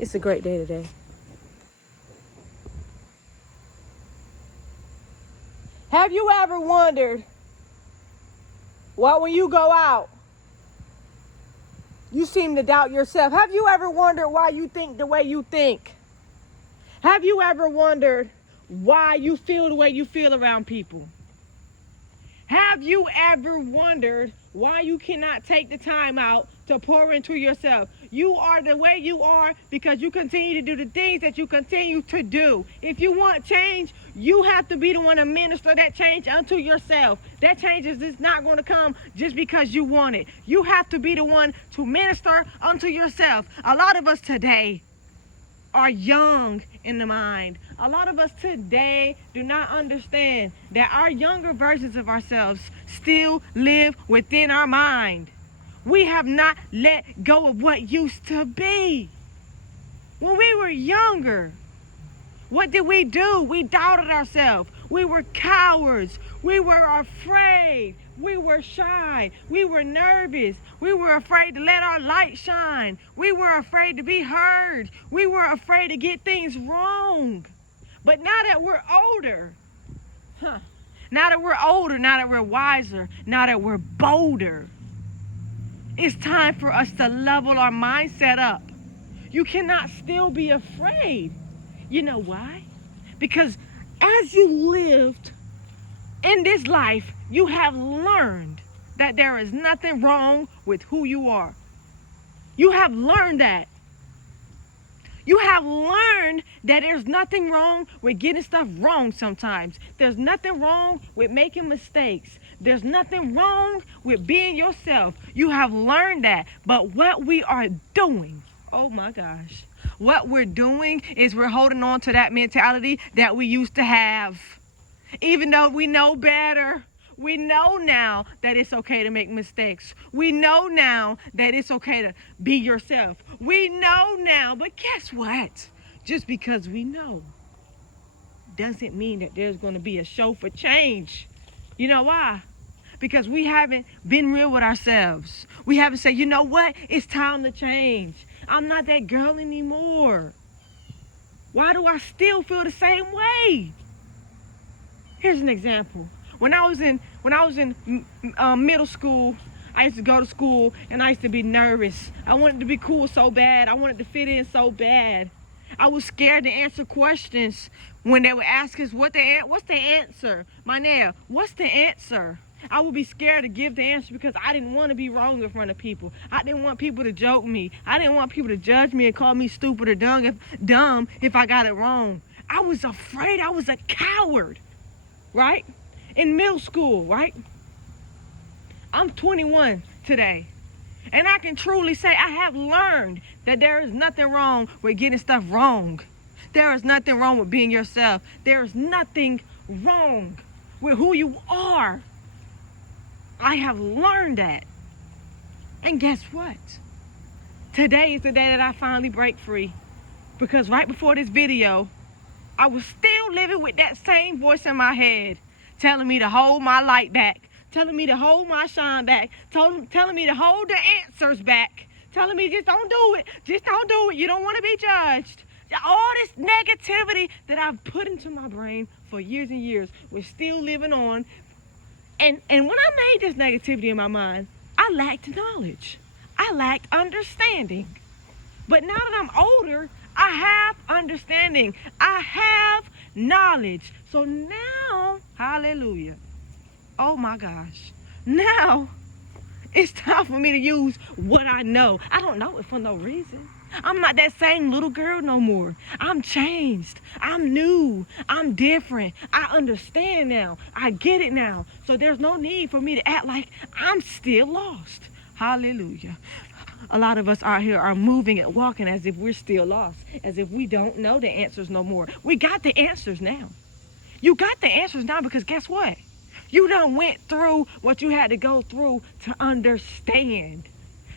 It's a great day today. Have you ever wondered why when you go out, you seem to doubt yourself? Have you ever wondered why you think the way you think? Have you ever wondered why you feel the way you feel around people? Have you ever wondered why you cannot take the time out to pour into yourself? You are the way you are because you continue to do the things that you continue to do. If you want change, you have to be the one to minister that change unto yourself. That change is just not going to come just because you want it. You have to be the one to minister unto yourself. A lot of us today are young in the mind. A lot of us today do not understand that our younger versions of ourselves still live within our mind. We have not let go of what used to be. When we were younger, what did we do? We doubted ourselves. We were cowards. We were afraid. We were shy. We were nervous. We were afraid to let our light shine. We were afraid to be heard. We were afraid to get things wrong. But now that we're older, now that we're wiser, now that we're bolder, it's time for us to level our mindset up. You cannot still be afraid. You know why? Because as you lived in this life, you have learned that there is nothing wrong with who you are. You have learned that. You have learned that there's nothing wrong with getting stuff wrong sometimes. There's nothing wrong with making mistakes. There's nothing wrong with being yourself. You have learned that. But what we are doing, oh my gosh, what we're doing is we're holding on to that mentality that we used to have. Even though we know better, we know now that it's okay to make mistakes. We know now that it's okay to be yourself. We know now, but guess what? Just because we know doesn't mean that there's going to be a show for change. You know why? Because we haven't been real with ourselves. We haven't said, you know what? It's time to change. I'm not that girl anymore. Why do I still feel the same way? Here's an example. When I was in middle school, I used to go to school and I used to be nervous. I wanted to be cool so bad. I wanted to fit in so bad. I was scared to answer questions when they would ask us what's the answer? Manea, what's the answer? I would be scared to give the answer because I didn't want to be wrong in front of people. I didn't want people to joke me. I didn't want people to judge me and call me stupid or dumb if I got it wrong. I was afraid. I was a coward, right? In middle school, right? I'm 21 today. And I can truly say I have learned that there is nothing wrong with getting stuff wrong. There is nothing wrong with being yourself. There is nothing wrong with who you are. I have learned that. And guess what? Today is the day that I finally break free. Because right before this video, I was still living with that same voice in my head, telling me to hold my light back, telling me to hold my shine back, telling me to hold the answers back, telling me just don't do it, you don't want to be judged. All this negativity that I've put into my brain for years and years was still living on. And when I made this negativity in my mind, I lacked knowledge. I lacked understanding. But now that I'm older, I have understanding. I have knowledge. So now, hallelujah. Oh my gosh. Now, it's time for me to use what I know. I don't know it for no reason. I'm not that same little girl no more. I'm changed. I'm new. I'm different. I understand now. I get it now. So there's no need for me to act like I'm still lost. Hallelujah. A lot of us out here are moving and walking as if we're still lost, as if we don't know the answers no more. We got the answers now. You got the answers now because guess what? You done went through what you had to go through to understand.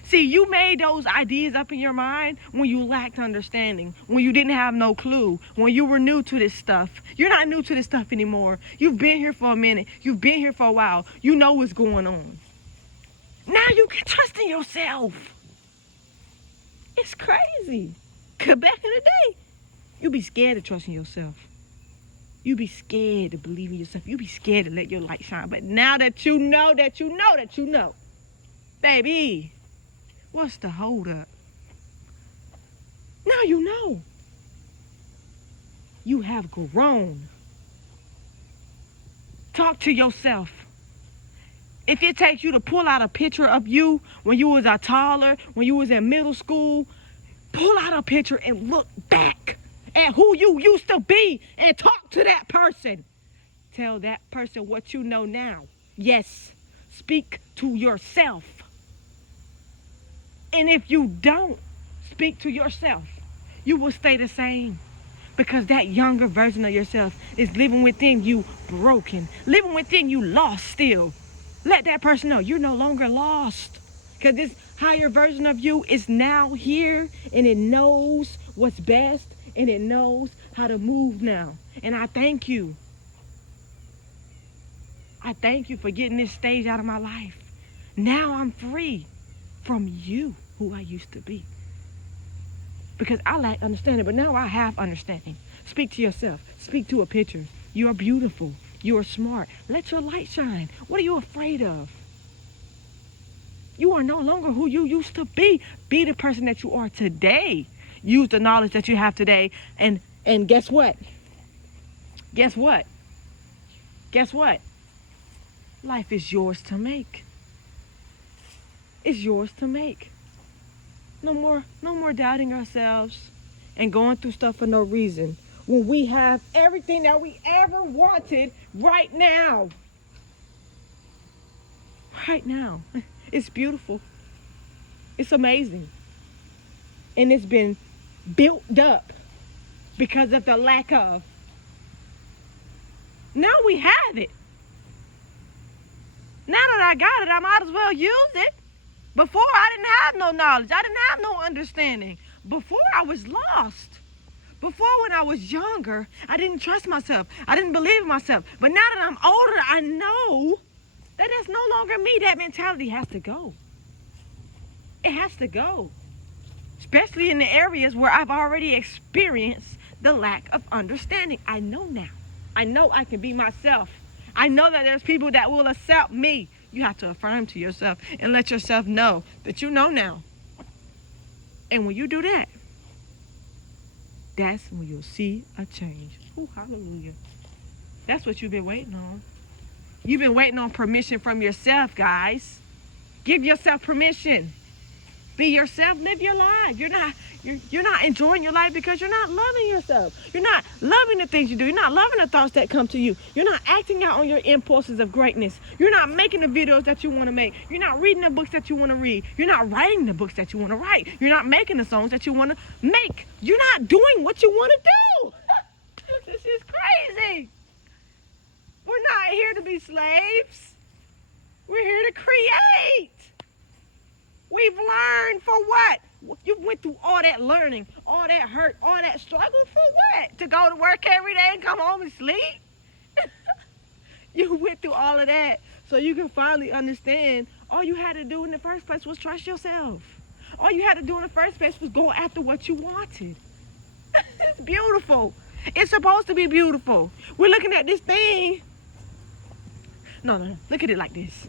See, you made those ideas up in your mind when you lacked understanding, when you didn't have no clue, when you were new to this stuff. You're not new to this stuff anymore. You've been here for a minute. You've been here for a while. You know what's going on. Now you can trust in yourself. It's crazy. Cause back in the day, you be scared of trusting yourself. You be scared to believe in yourself. You be scared to let your light shine. But now that you know, baby, what's the hold up? Now you know. You have grown. Talk to yourself. If it takes you to pull out a picture of you when you was a toddler, when you was in middle school, pull out a picture and look back at who you used to be and talk to that person. Tell that person what you know now. Yes, speak to yourself. And if you don't speak to yourself, you will stay the same. Because that younger version of yourself is living within you broken, living within you lost still. Let that person know you're no longer lost. Because this higher version of you is now here and it knows what's best and it knows how to move now. And I thank you. I thank you for getting this stage out of my life. Now I'm free from you, who I used to be. Because I lack understanding, but now I have understanding. Speak to yourself. Speak to a picture. You are beautiful. You are smart. Let your light shine. What are you afraid of? You are no longer who you used to be. Be the person that you are today. Use the knowledge that you have today. And guess what? Guess what? Guess what? Life is yours to make. It's yours to make. No more doubting ourselves and going through stuff for no reason when we have everything that we ever wanted right now. Right now. It's beautiful. It's amazing. And it's been built up because of the lack of. Now we have it. Now that I got it, I might as well use it. Before, I didn't have no knowledge. I didn't have no understanding. Before, I was lost. Before, when I was younger, I didn't trust myself. I didn't believe in myself. But now that I'm older, I know that that's no longer me. That mentality has to go. It has to go. Especially in the areas where I've already experienced the lack of understanding. I know now. I know I can be myself. I know that there's people that will accept me. You have to affirm to yourself and let yourself know that you know now. And when you do that, that's when you'll see a change. Oh, hallelujah. That's what you've been waiting on. You've been waiting on permission from yourself, guys. Give yourself permission. Be yourself. Live your life. You're not enjoying your life because you're not loving yourself. You're not loving the things you do. You're not loving the thoughts that come to you. You're not acting out on your impulses of greatness. You're not making the videos that you want to make. You're not reading the books that you want to read. You're not writing the books that you want to write. You're not making the songs that you want to make. You're not doing what you want to do. This is crazy. We're not here to be slaves. We're here to create. We've learned for what? You went through all that learning, all that hurt, all that struggle for what? To go to work every day and come home and sleep? You went through all of that so you can finally understand all you had to do in the first place was trust yourself. All you had to do in the first place was go after what you wanted. It's beautiful. It's supposed to be beautiful. We're looking at this thing. No. Look at it like this.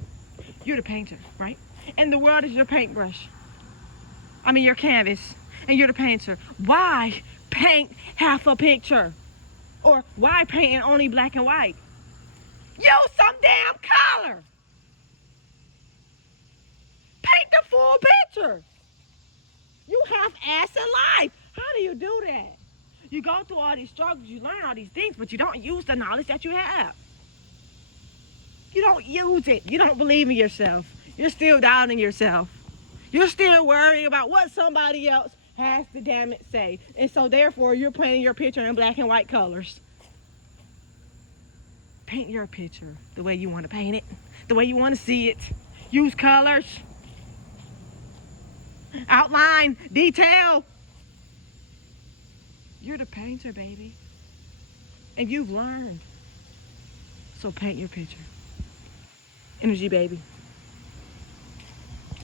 You're the painter, right? And the world is your paintbrush. I mean your canvas. And you're the painter. Why paint half a picture? Or why paint in only black and white? Use some damn color. Paint the full picture. You have ass in life. How do you do that? You go through all these struggles, you learn all these things, but you don't use the knowledge that you have. You don't use it. You don't believe in yourself. You're still doubting yourself. You're still worrying about what somebody else has to damn it say. And so therefore you're painting your picture in black and white colors. Paint your picture the way you want to paint it, the way you want to see it. Use colors. Outline, detail. You're the painter, baby. And you've learned. So paint your picture. Energy, baby.